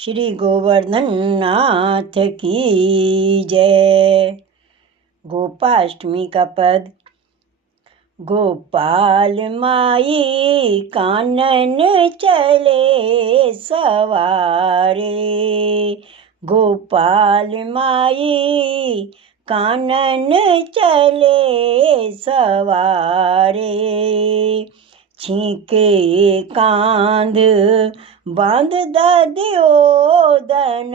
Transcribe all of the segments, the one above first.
श्री गोवर्धन नाथ की जय। गोपाष्टमी का पद। गोपाल माई कानन चले सवारे, गोपाल माई कानन चले सवारे। छीके कांध बांध ददियोदन,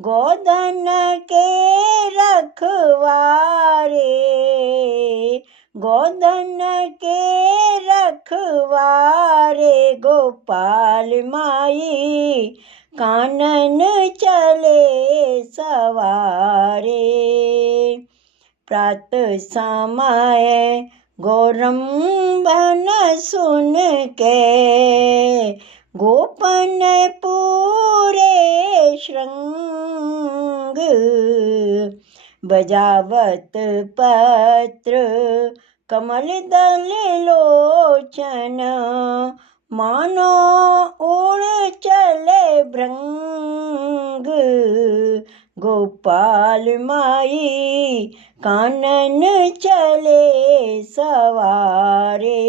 गोदन के रखवारे, गोदन के रखवारे। गोपाल माई कानन चले सवारे। प्रात समय गौरम्बन सुन के, गोपन पूरे श्रृंग। बजावत पत्र कमल दल लोचन, मानो उड़ चले भृंग। गोपाल माई कानन चले सवारे।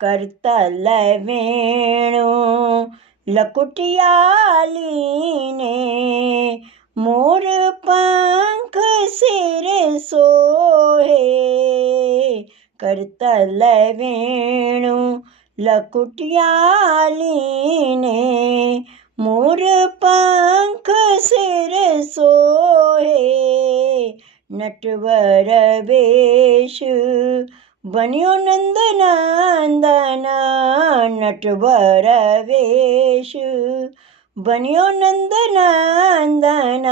करतल वेणु लकुटियाली ने, मोर पंख सिर सोहे। करतल वेणु लकुटियाली ने, मोर पंख सिर सोहे। नटवर वेश बन्यो नंद नंदन, नटवर वेश बन्यो नंद नंदन।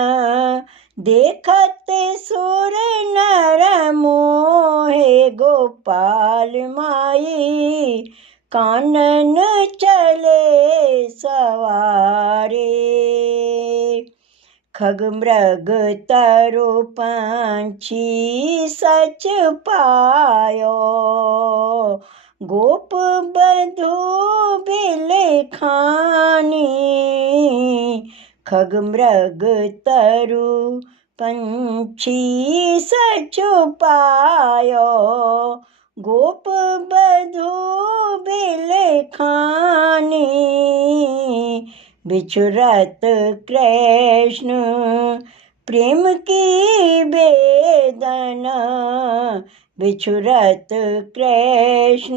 देखत सुर नर मोहे, गोपाल माई कानन चले सवारे। खग मृग तरु पंछी सच पायो, गोप बधू बिल खानी। खग मृग तरु पंछी सच पायो, गोप बधू बिल खानी। बिछुरत कृष्ण प्रेम की वेदना, बिछुरत कृष्ण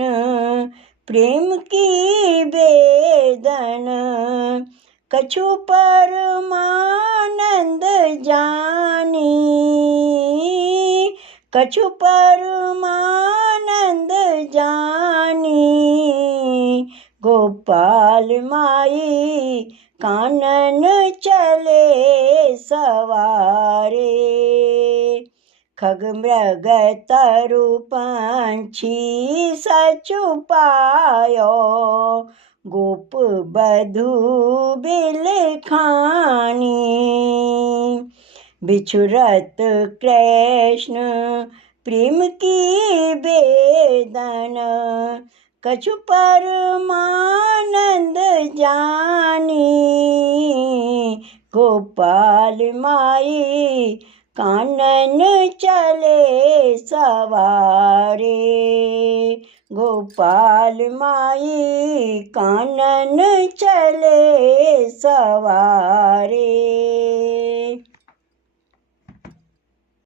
प्रेम की वेदना। कछु परमानंद जानी, कछु परमानंद जानी। गोपाल माई कानन चले सवारे। खग मृग तरु पंछी सचु पायो, गोप बधू बिल खानी। बिछुरत कृष्ण प्रेम की वेदना, कछु परमानंद जानी। गोपाल माई कानन चले सवारे, गोपाल माई कानन चले सवारे।